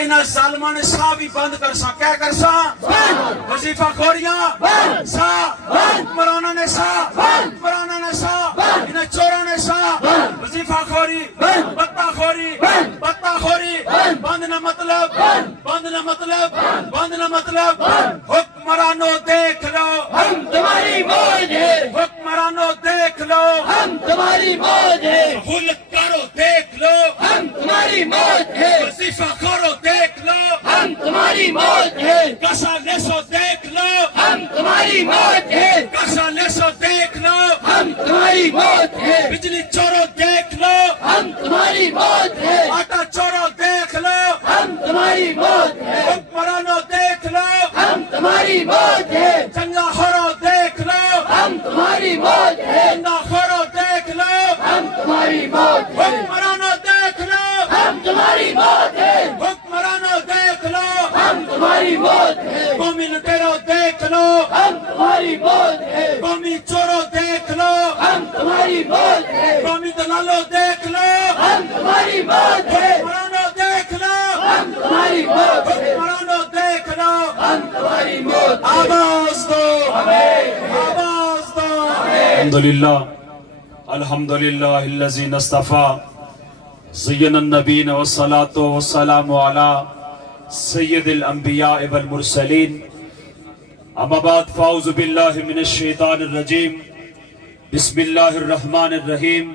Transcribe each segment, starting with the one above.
انہاں ظالمان سا بھی بند کر سا کیا کر سا وظیفہ خوریاں سا حکمرانہ نے سا حکمرانہ نے سا انہاں چوروں نے سا وظیفہ خوری بتہ خوری بند نہ مطلب حکمرانوں دیکھ لو ہم تمہاری موج ہے، حکمرانوں دیکھ لو ہم تمہاری موج ہے، سہولت کارو دیکھ لو ہم تمہاری موج ہے، وظیفہ خورو دیکھ لو ہم تمہاری موج ہے، کسا لیسو دیکھ لو ہم تمہاری موج ہے، کسا لیسو دیکھ لو ہم تمہاری موج ہے، بجلی چورو دیکھ لو ہم تمہاری موج ہے، آٹا چورو دیکھ لو ہم تمہاری موج ہے، حکمرانوں دیکھ لو ہم تمہاری موج ہے، چنگا خورو دیکھ لو ہم تمہاری موج ہے، چنگا خورو دیکھ لو ہم تمہاری موج ہے، حکمرانوں دیکھ لو ہم تمہاری موج ہے، حکمرانوں دیکھ لو ہم تمہاری موج ہے، قومی لٹیرو دیکھ لو ہم تمہاری موج ہے، قومی چورو دیکھ لو ہم تمہاری موج ہے، قومی دلالو دیکھ لو ہم تمہاری موج ہے، حکمرانوں دیکھ لو ہم تمہاری موج ہے، حکمرانوں دیکھ لو ہم تمہاری موج ہے، آواز دو آواز دو الحمدللہ الحمدللہ الذی اصطفى زین النبین والصلاة والسلام علی سید الانبیاء والمرسلین اما بعد فاعوذ باللہ من الشیطان الرجیم بسم اللہ الرحمن الرحیم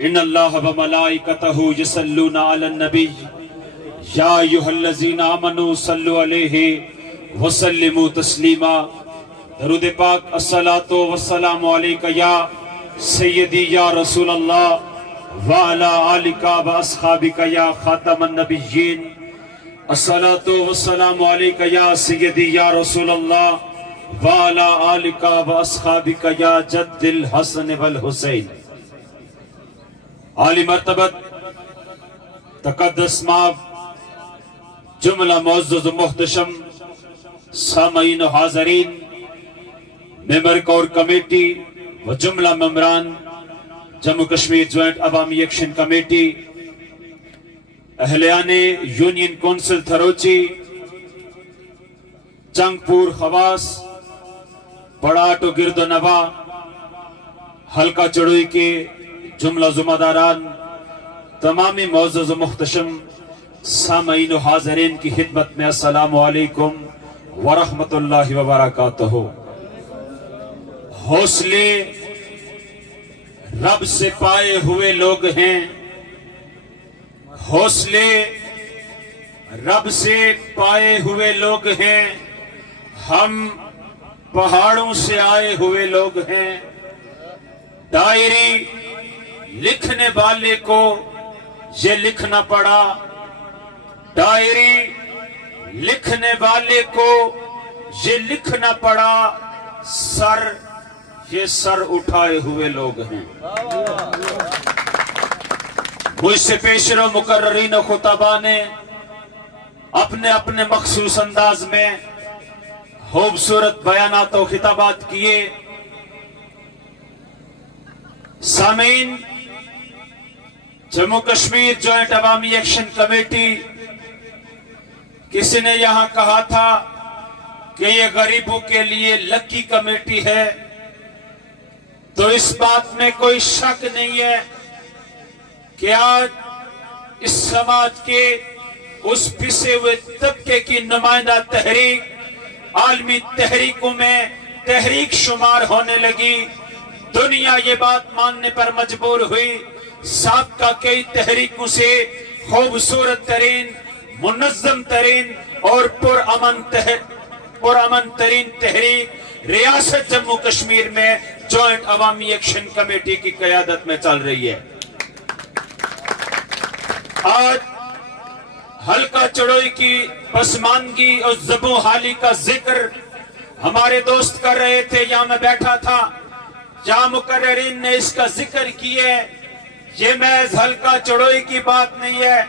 ان اللہ وملائکتہ یصلون علی النبی یا ایھا الذین آمنوا صلوا علیہ وسلموا تسلیما درود پاک الصلاۃ والسلام علیک یا سیدی یا رسول اللہ وعلی آلک واصحابک یا خاتم النبیین الصلاۃ والسلام علیک یا سیدی یا رسول اللہ وعلی آلک واصحابک یا جد الحسن والحسین عالی مرتبت تقدس مآب جملہ معزز و محتشم سامعین و حاضرین ممبر کور کمیٹی و جملہ ممبران جموں کشمیر جوائنٹ عوامی ایکشن کمیٹی اہلیان یونین کونسل تھروچی چنگ پور خواص بڑاٹ و گرد و نواح حلقہ چڑوئی کے جملہ ذمہ داران تمامی معزز و محتشم سامعین و حاضرین کی خدمت میں السلام علیکم ورحمۃ اللہ وبرکاتہ حوصلے رب سے پائے ہوئے لوگ ہیں حوصلے رب سے پائے ہوئے لوگ ہیں ہم پہاڑوں سے آئے ہوئے لوگ ہیں ڈائری لکھنے والے کو یہ لکھنا پڑا ڈائری لکھنے والے کو یہ لکھنا پڑا سر یہ سر اٹھائے ہوئے لوگ ہیں مجھ سے پیشرو مقررین و خطباء نے اپنے اپنے مخصوص انداز میں خوبصورت بیانات و خطابات کیے سامعین جموں کشمیر جوائنٹ عوامی ایکشن کمیٹی کسی نے یہاں کہا تھا کہ یہ غریبوں کے لیے لکی کمیٹی ہے تو اس بات میں کوئی شک نہیں ہے کہ آج اس سماج کے اس پسے ہوئے طبقے کی نمائندہ تحریک عالمی تحریکوں میں تحریک شمار ہونے لگی دنیا یہ بات ماننے پر مجبور ہوئی سابقہ کئی تحریکوں سے خوبصورت ترین منظم ترین اور پرامن ترین تحریک ریاست جموں کشمیر میں جوائنٹ عوامی ایکشن کمیٹی کی قیادت میں چل رہی ہے آج حلقہ چڑوئی کی پسماندگی اور زبوں حالی کا ذکر ہمارے دوست کر رہے تھے یہاں میں بیٹھا تھا جہاں مقررین نے اس کا ذکر کیے یہ محض حلقہ چڑوئی کی بات نہیں ہے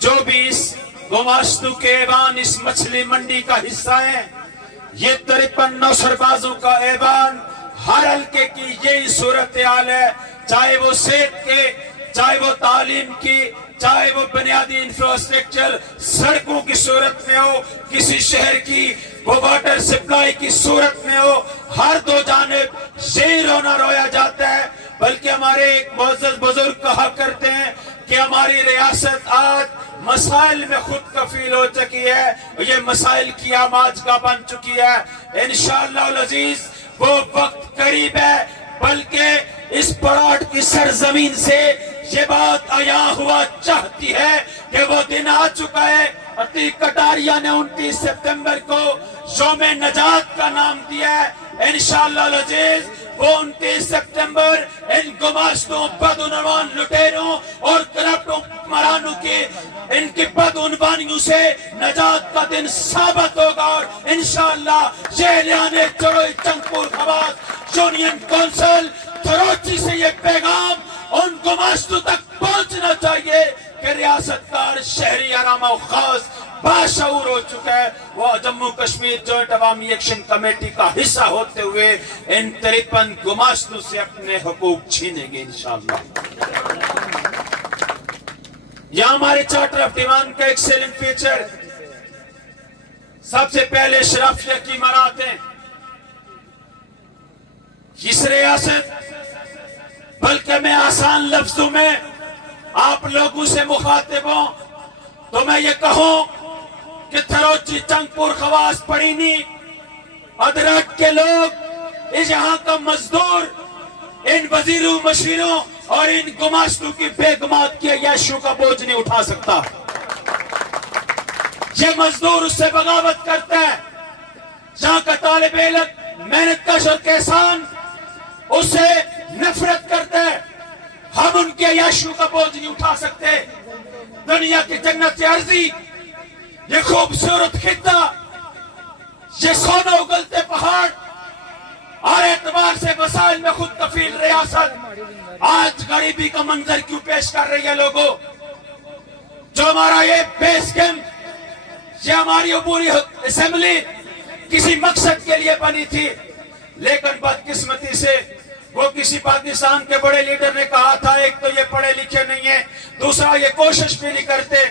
جو بھی اس گماشتو کے ایوان اس مچھلی منڈی کا حصہ ہے یہ 53 نوسربازوں کا ایوان ہر حلقے کی یہی صورتحال ہے چاہے وہ صحت کے چاہے وہ تعلیم کی چاہے وہ بنیادی انفراسٹرکچر سڑکوں کی صورت میں ہو, کسی شہر کی وہ واٹر سپلائی کی صورت میں ہو, ہر دو جانب یہی رونا رویا جاتا ہے. بلکہ ہمارے ایک معزز بزرگ کہا کرتے ہیں کہ ہماری ریاست آج مسائل میں خود کفیل ہو چکی ہے, یہ مسائل کی آماج کا بن چکی ہے. انشاءاللہ العزیز وہ وقت قریب ہے, بلکہ اس پڑاٹ کی سرزمین سے یہ بات عیاں ہوا چاہتی ہے کہ وہ دن آ چکا ہے. عتیق کٹاریا نے 29 سپتمبر کو یوم نجات کا نام دیا ہے. انشاءاللہ العزیز وہ 29 سپتمبر ان گماشتوں, بدعنوان لٹیروں اور کرپٹ حکمرانوں کے ان کی بدعنوانیوں سے نجات کا دن ثابت ہوگا. اور انشاءاللہ یہ اعلان چڑوئی چنگپور خواص یونین کونسل تھروچی سے یہ پیغام ان گماشتوں تک پہنچنا چاہیے کہ ریاست کار شہری آرامہ و خاص باشعور ہو چکا ہے. وہ جموں کشمیر جوائنٹ عوامی ایکشن کمیٹی کا حصہ ہوتے ہوئے ان 53 گماشتوں سے اپنے حقوق چھینیں گے انشاءاللہ. یہاں ہمارے چارٹر آف ڈیمانڈ کا ایک سیلنٹ فیچر, سب سے پہلے شرافیت کی مراتیں. اس ریاست, بلکہ میں آسان لفظوں میں آپ لوگوں سے مخاطب ہوں تو میں یہ کہوں کہ تھروچی چنگپور خواص پڑینی ادرک کے لوگ, اس یہاں کا مزدور ان وزیروں مشیروں اور ان گماشتوں کی بیگمات کی عیاشیوں کا بوجھ نہیں اٹھا سکتا. یہ مزدور اس سے بغاوت کرتا ہے, جہاں کا طالب علم محنت کش اور کسان اس سے نفرت کرتا ہے. ہم ان کے عیاشیوں کا بوجھ نہیں اٹھا سکتے. دنیا کی جنت ارضی, یہ خوبصورت خطہ, یہ سونا اگلتے پہاڑ, ہر اعتبار سے وسائل میں خود کفیل ریاست آج غریبی کا منظر کیوں پیش کر رہی ہے لوگوں؟ جو ہمارا یہ بیس کیمپ, یہ ہماری عبوری اسمبلی کسی مقصد کے لیے بنی تھی, لیکن بدقسمتی سے وہ کسی پاکستان کے بڑے لیڈر نے کہا تھا, ایک تو یہ پڑھے لکھے نہیں ہیں, دوسرا یہ کوشش بھی نہیں کرتے,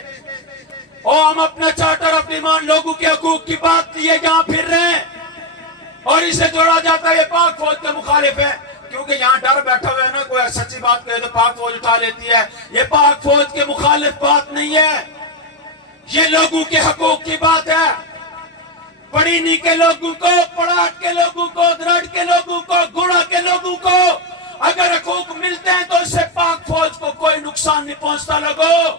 اور ہم اپنا چارٹر آف ڈیمانڈ لوگوں کے حقوق کی بات لیے یہاں پھر رہے ہیں, اور اسے جوڑا جاتا ہے یہ پاک فوج کے مخالف ہے. کیونکہ یہاں ڈر بیٹھا ہوا ہے نا, کوئی سچی بات کہے تو پاک فوج اٹھا لیتی ہے. یہ پاک فوج کے مخالف بات نہیں ہے, یہ لوگوں کے حقوق کی بات ہے. پڑینی کے لوگوں کو, پڑاٹ کے لوگوں کو, درڑ کے لوگوں کو, گوڑا کے لوگوں کو اگر حقوق ملتے ہیں تو اس سے پاک فوج کو کوئی نقصان نہیں پہنچتا. لوگوں,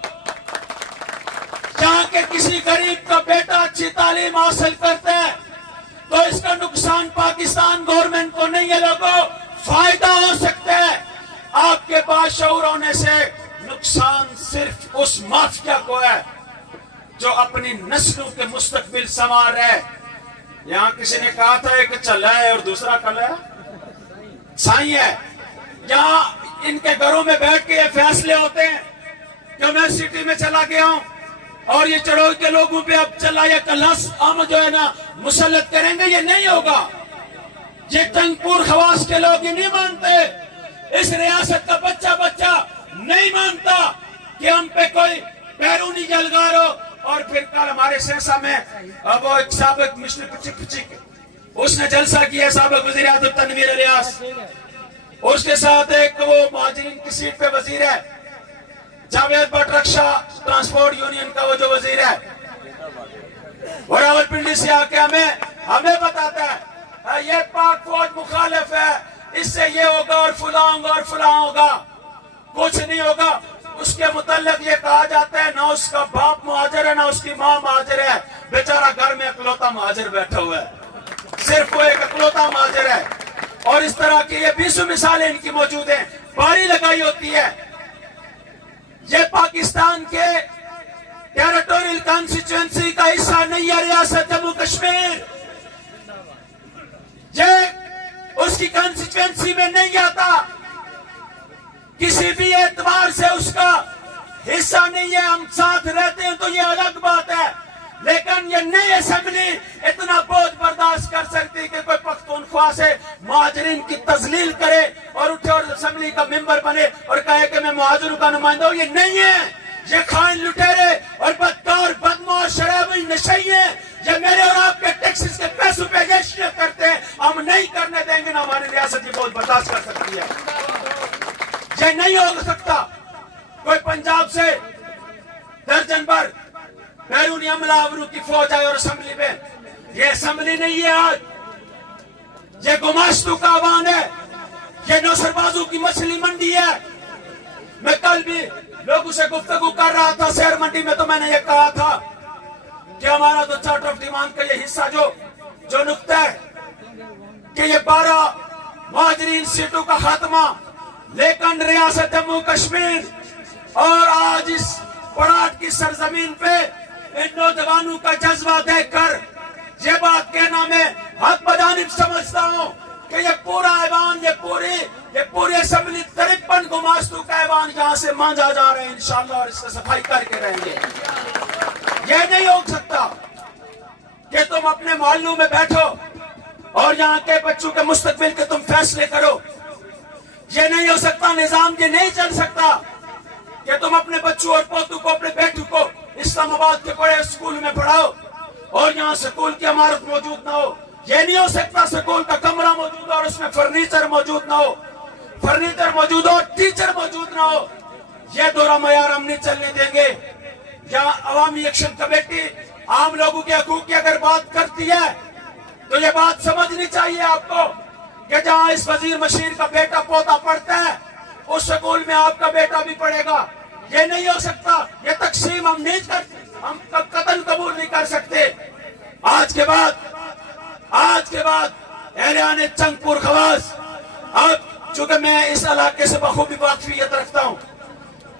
جہاں کے کسی غریب کا بیٹا اچھی تعلیم حاصل کرتا ہے تو اس کا نقصان پاکستان گورنمنٹ کو نہیں ہے. لوگوں, فائدہ ہو سکتا ہے. آپ کے باشعور ہونے سے نقصان صرف اس مافیا کو ہے جو اپنی نسلوں کے مستقبل سنوار رہا ہے. یہاں کسی نے کہا تھا ایک چلا ہے اور دوسرا کل ہے سائی ہے. یہاں ان کے گھروں میں بیٹھ کے یہ فیصلے ہوتے ہیں کہ میں سٹی میں چلا گیا ہوں اور یہ چڑوئی کے لوگوں پہ اب چلا یا کلاس ہم جو ہے نا مسلط کریں گے. یہ نہیں ہوگا. یہ چنگپور خواص کے لوگ یہ نہیں مانتے, اس ریاست کا بچہ نہیں مانتا کہ ہم پہ کوئی بیرونی جلگار ہو. اور پھر کل ہمارے سیسا میں وہ ایک سابق مسٹر پچک اس نے جلسہ کیا, سابق وزیر اعظم تنویر الیاس, اس کے ساتھ ایک وہ مہاجرین کی سیٹ پہ وزیر ہے جاوید بٹ رکشا, ٹرانسپورٹ یونین کا وہ جو وزیر ہے, وہ راولپنڈی سے آ کے ہمیں بتاتا ہے یہ پاک فوج مخالف ہے, اس سے یہ ہوگا اور فلاں ہوگا اور فلاں ہوگا. کچھ نہیں ہوگا. اس کے متعلق یہ کہا جاتا ہے نہ اس کا باپ مہاجر ہے نہ اس کی ماں مہاجر ہے, بیچارہ گھر میں اکلوتا مہاجر بیٹھا ہوا ہے, صرف وہ ایک اکلوتا مہاجر ہے. اور اس طرح کی یہ 20 مثالیں ان کی موجود ہیں. باری لگائی ہوتی ہے. یہ پاکستان کے ٹیریٹوریل کانسٹیچوئنسی کا حصہ نہیں ہے ریاست جموں کشمیر. یہ اس کی کانسٹیچوئنسی میں نہیں آتا, کسی بھی اعتبار سے اس کا حصہ نہیں ہے. ہم ساتھ رہتے ہیں تو یہ الگ بات ہے, لیکن یہ نئی اسمبلی اتنا بوجھ برداشت کر سکتی کہ کوئی پختونخوا سے مہاجرین کی تذلیل کرے اور اٹھے اور اسمبلی کا ممبر بنے اور کہے کہ میں مہاجروں کا نمائندہ ہوں. یہ نہیں ہے. یہ خائن لٹیرے اور بدکار بدمعاش شرابی نشئی ہیں، یہ میرے اور آپ کے ٹیکسز کے پیسوں پہ یہ کرتے ہیں، ہم نہیں کرنے دیں گے، نہ ہماری ریاست یہ بہت برداشت کر سکتی ہے۔ یہ نہیں ہو سکتا کوئی پنجاب سے درجن بھر بیرونی عملہ آوروں کی فوج آئے اور اسمبلی میں، یہ اسمبلی نہیں ہے آج، یہ گماشتوں کا عوان ہے، یہ نوسر بازو کی مچھلی منڈی ہے۔ میں کل بھی لوگوں سے گفتگو کر رہا تھا شہر منڈی میں، تو میں نے یہ کہا تھا کہ ہمارا تو چارٹر آف ڈیمانڈ کا یہ حصہ جو نقطہ ہے کہ یہ 12 مہاجرین سیٹوں کا خاتمہ، لیکن ریاست جموں کشمیر اور آج اس پراٹ کی سرزمین پہ ان نوجوانوں کا جذبہ دیکھ کر یہ بات کہنا میں حق بجانب سمجھتا ہوں کہ یہ پورا ایوان، یہ پوری اسمبلی 53 گماشتوں کا ایوان یہاں سے مانجا جا رہے ہیں انشاءاللہ، اور اس سے صفائی کر کے رہیں گے۔ یہ نہیں ہو سکتا کہ تم اپنے محلوں میں بیٹھو اور یہاں کے بچوں کے مستقبل کے تم فیصلے کرو۔ یہ نہیں ہو سکتا، نظام یہ نہیں چل سکتا کہ تم اپنے بچوں اور پوتوں کو، اپنے بیٹوں کو اسلام آباد کے بڑے اسکول میں پڑھاؤ اور یہاں سکول کی عمارت موجود نہ ہو۔ یہ نہیں ہو سکتا سکول کا کمرہ موجود ہو اور اس میں فرنیچر موجود نہ ہو، فرنیچر موجود ہو اور ٹیچر موجود نہ ہو۔ یہ دورہ معیار ہم نہیں چلنے دیں گے۔ یہاں عوامی ایکشن کمیٹی عام لوگوں کے حقوق کی اگر بات کرتی ہے تو یہ بات سمجھنی چاہیے آپ کو کہ جہاں اس وزیر مشیر کا بیٹا پوتا پڑھتا ہے اس سکول میں آپ کا بیٹا بھی پڑھے گا۔ یہ نہیں ہو سکتا، یہ تقسیم ہم قتل قبول نہیں کر سکتے۔ آج کے بعد اہلیان چنگ پور خواص، اب چونکہ میں اس علاقے سے بخوبی واقفیت رکھتا ہوں،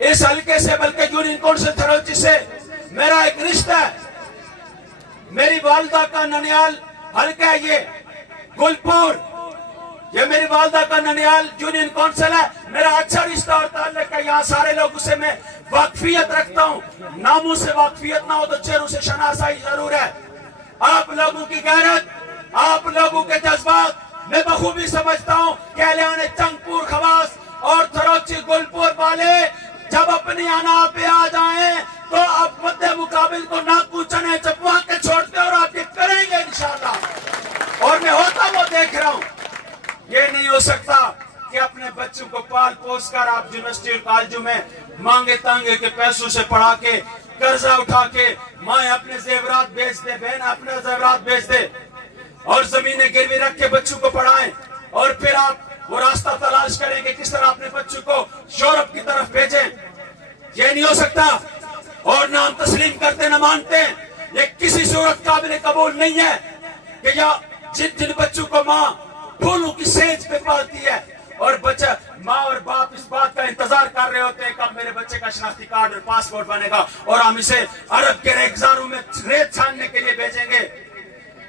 اس حلقے سے بلکہ یونین کونسل تھروچی سے میرا ایک رشتہ ہے، میری والدہ کا ننیال حلقہ ہے یہ گلپور، یہ میری والدہ کا ننیال یونین کونسل ہے، میرا اچھا رشتہ اور تعلق ہے، یہاں سارے لوگوں سے میں واقفیت رکھتا ہوں۔ ناموں سے واقفیت نہ ہو تو چہروں سے شناسائی ضرور ہے۔ آپ لوگوں کی غیرت، آپ لوگوں کے جذبات میں بخوبی سمجھتا ہوں کہ اہلیان چنگ پور خواص اور تھروچی گلپور والے جب اپنی انا پہ آ جائیں تو اب مد مقابل کو ناکو چنے چپوا کے چھوڑتے اور آپ کے کریں گے انشاءاللہ، اور میں ہوتا وہ دیکھ رہا ہوں۔ یہ نہیں ہو سکتا کہ اپنے بچوں کو پال پوس کر آپ یونیورسٹی اور کالجوں میں مانگے تانگے کے پیسوں سے پڑھا کے، قرضہ اٹھا کے، ماں اپنے زیورات بیچ دے، بہن اپنے زیورات بیچ دے اور زمینیں گروی رکھ کے بچوں کو پڑھائیں، اور پھر آپ وہ راستہ تلاش کریں کہ کس طرح اپنے بچوں کو یورپ کی طرف بھیجیں۔ یہ نہیں ہو سکتا، اور نہ ہم تسلیم کرتے نہ مانتے۔ یہ کسی صورت قابل قبول نہیں ہے کہ جن بچوں کو ماں پھولوں کی سینچ پہ پالتی ہے اور بچہ، ماں اور باپ اس بات کا انتظار کر رہے ہوتے ہیں کہ میرے بچے کا شناختی کارڈ اور پاسپورٹ بنے گا اور ہم اسے عرب کے ریگزاروں میں ریت چھاننے کے لیے بھیجیں گے۔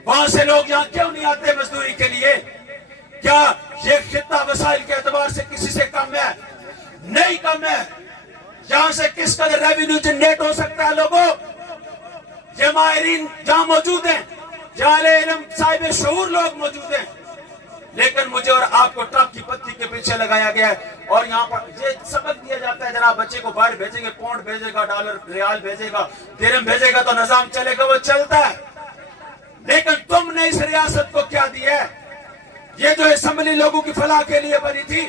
وہاں سے لوگ یہاں کیوں نہیں آتے مزدوری کے لیے؟ کیا یہ خطہ وسائل کے اعتبار سے کسی سے کم ہے؟ نہیں کم ہے۔ یہاں سے کس کا ریونیو جنریٹ ہو سکتا ہے لوگوں؟ یہ ماہرین جہاں موجود ہیں، جہاں علم صاحب شعور لوگ موجود ہیں، لیکن مجھے اور آپ کو ٹرک کی پتی کے پیچھے لگایا گیا ہے اور یہاں پر یہ سبق دیا جاتا ہے جناب بچے کو باہر بھیجیں گے، پاؤنڈ بھیجے گا، ڈالر ریال بھیجے گا، درہم بھیجے گا تو نظام چلے گا۔ وہ چلتا ہے، لیکن تم نے اس ریاست کو کیا دیا ہے؟ یہ جو اسمبلی لوگوں کی فلاح کے لیے بنی تھی،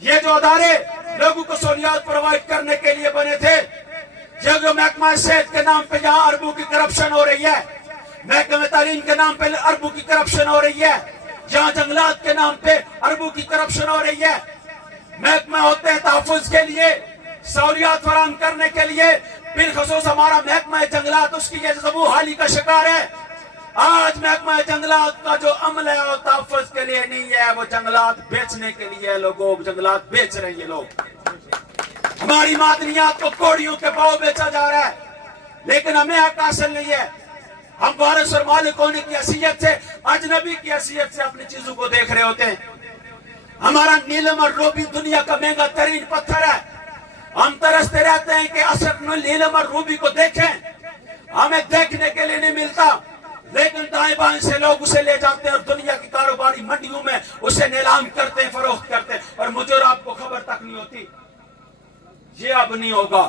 یہ جو ادارے لوگوں کو سہولیات پرووائڈ کرنے کے لیے بنے تھے، یہ جو محکمہ صحت کے نام پہ یہاں اربوں کی کرپشن ہو رہی ہے، محکمہ تعلیم کے نام پہ اربوں کی کرپشن ہو رہی ہے، یہاں جنگلات کے نام پہ اربوں کی کرپشن ہو رہی ہے، محکمہ ہوتے ہیں تحفظ کے لیے، سہولیات فراہم کرنے کے لیے، بالخصوص ہمارا محکمہ جنگلات اس کی یہ زبوں حالی کا شکار ہے۔ آج محکمہ جنگلات کا جو عمل ہے وہ تحفظ کے لیے نہیں ہے، وہ جنگلات بیچنے کے لیے لوگوں جنگلات بیچ رہے ہیں لوگ۔ ہماری معدنیات کو کوڑیوں کے بھاؤ بیچا جا رہا ہے، لیکن ہمیں حق حاصل نہیں ہے۔ ہم وارث اور مالک ہونے کی حیثیت سے، اجنبی کی حیثیت سے اپنی چیزوں کو دیکھ رہے ہوتے ہیں۔ ہمارا نیلم اور روبی دنیا کا مہنگا ترین پتھر ہے، ہم ترستے رہتے ہیں کہ اصل نیلم اور روبی کو دیکھیں، ہمیں دیکھنے کے لیے نہیں ملتا، لیکن دائیں بائیں سے لوگ اسے لے جاتے ہیں اور دنیا کی کاروباری منڈیوں میں اسے نیلام کرتے ہیں، فروخت کرتے ہیں، اور مجھے اور آپ کو خبر تک نہیں ہوتی۔ یہ اب نہیں ہوگا۔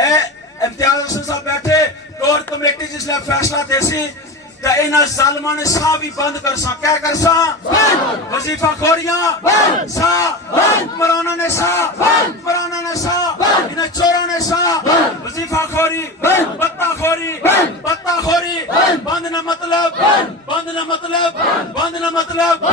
امتیاز حسن صاحب بیٹھے کور کمیٹی جس لئے فیصلہ دے سی کہ انہا ظالمان نے سا بھی بند کر سا کیا کر سا وظیفہ خوریاں سا حکمرانہ نے سا حکمرانہ نے سا انہا چوروں نے سا وظیفہ خوری بطہ خوری بطہ خوری بند نہ مطلب بند نہ مطلب بند نہ مطلب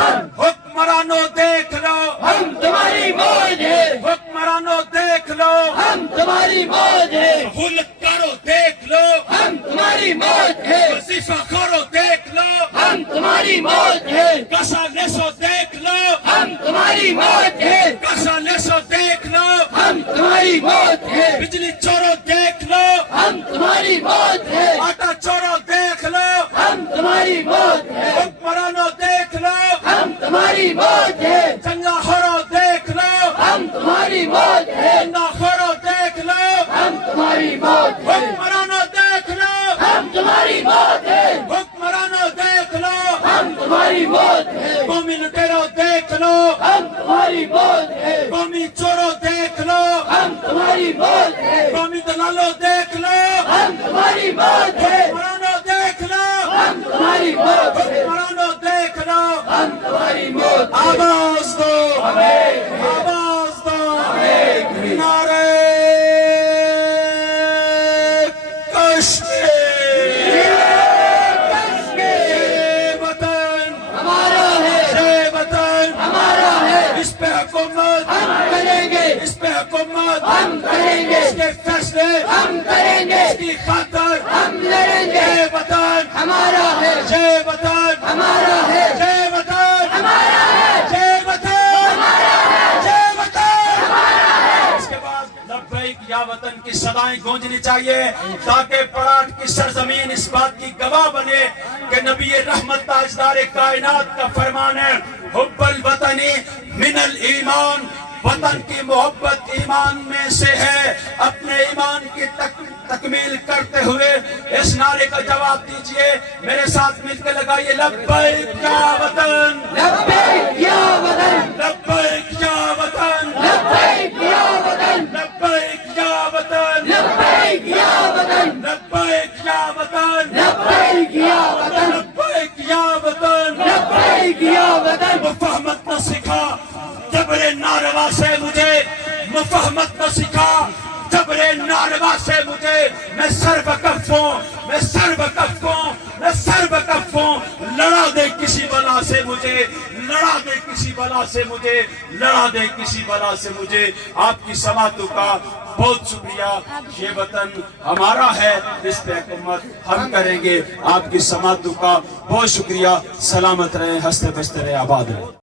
حکمرانوں دیکھ لو ہم تمہاری موج ہے حکمرانوں دیکھ لو ہم تمہاری موج ہے غلطکاروں دیکھ لو ہم تمہاری موج ہے وظیفہ خوروں دیکھ لو ہم تمہاری موج ہے کسا لیسو دیکھ لو ہم تمہاری موج ہے کسا لیسو دیکھ لو ہم تمہاری موج ہے بجلی چوروں دیکھ لو ہم تمہاری موج ہے آٹا چوروں دیکھ لو ہم تمہاری موج ہے حکمرانوں دیکھ لو ہم تمہاری موج ہے چنگا خوروں دیکھ لو ہم تمہاری موج ہے چنگا خوروں دیکھ لو ہم تمہاری موج ہے حکمرانوں دیکھ لو ہم تمہاری موج ہے حکمرانوں دیکھ لو ہم تمہاری موج ہے قومی لٹیروں دیکھ لو ہم تمہاری موج ہے قومی چوروں دیکھ لو ہم تمہاری موج ہے قومی دلالوں دیکھ لو ہم تمہاری موج ہے حکمرانوں دیکھ لو ہم تمہاری موج ہے حکمرانوں دیکھ لو ہم تمہاری موج آواز دو ہے آواز دو نعرہ کشمیر یہ وطن ہمارا ہے یہ وطن ہمارا ہے اس پہ حکومت ہم کریں گے اس پہ حکومت ہم کریں گے اس کے فیصلے ہم کریں گے اس کی خاطر ہم لڑیں گے یہ وطن ہمارا ہے یہ وطن ہمارا ہے یہ وطن ہمارا ہے یہ وطن ہمارا ہے یہ وطن ہمارا ہے اس کے بعد لبیک یا وطن کی صدائیں گونجنی چاہیے تاکہ پراٹھ کی سرزمین اس بات کی گواہ بنے کہ نبی رحمت تاجدار کائنات کا فرمان ہے حب الوطنی من الایمان وطن کی محبت ایمان میں سے ہے اپنے ایمان کی تکمیل کرتے ہوئے اس نعرے کا جواب دیجئے میرے ساتھ مل کے لگائیے لبیک یا وطن لبیک یا وطن لبیک یا وطن لبیک یا وطن لبیک یا وطن لبیک یا وطن لبیک یا وطن لبیک یا وطن لبیک یا وطن لبیک یا وطن مفاہمت نہ سکھا جبر ناروا سے مجھے مفاہمت نہ سکھا جبر ناروا سے مجھے میں سر بکف ہوں میں سر بکف ہوں میں سر بکف ہوں لڑا دے کسی بلا سے مجھے لڑا دے کسی بلا سے مجھے لڑا دے کسی بلا سے مجھے آپ کی سماعتوں کا بہت شکریہ یہ وطن ہمارا ہے اس پہ حکومت ہم کریں گے آپ کی سماعتوں کا بہت شکریہ سلامت رہیں ہنستے بستے رہیں آباد رہیں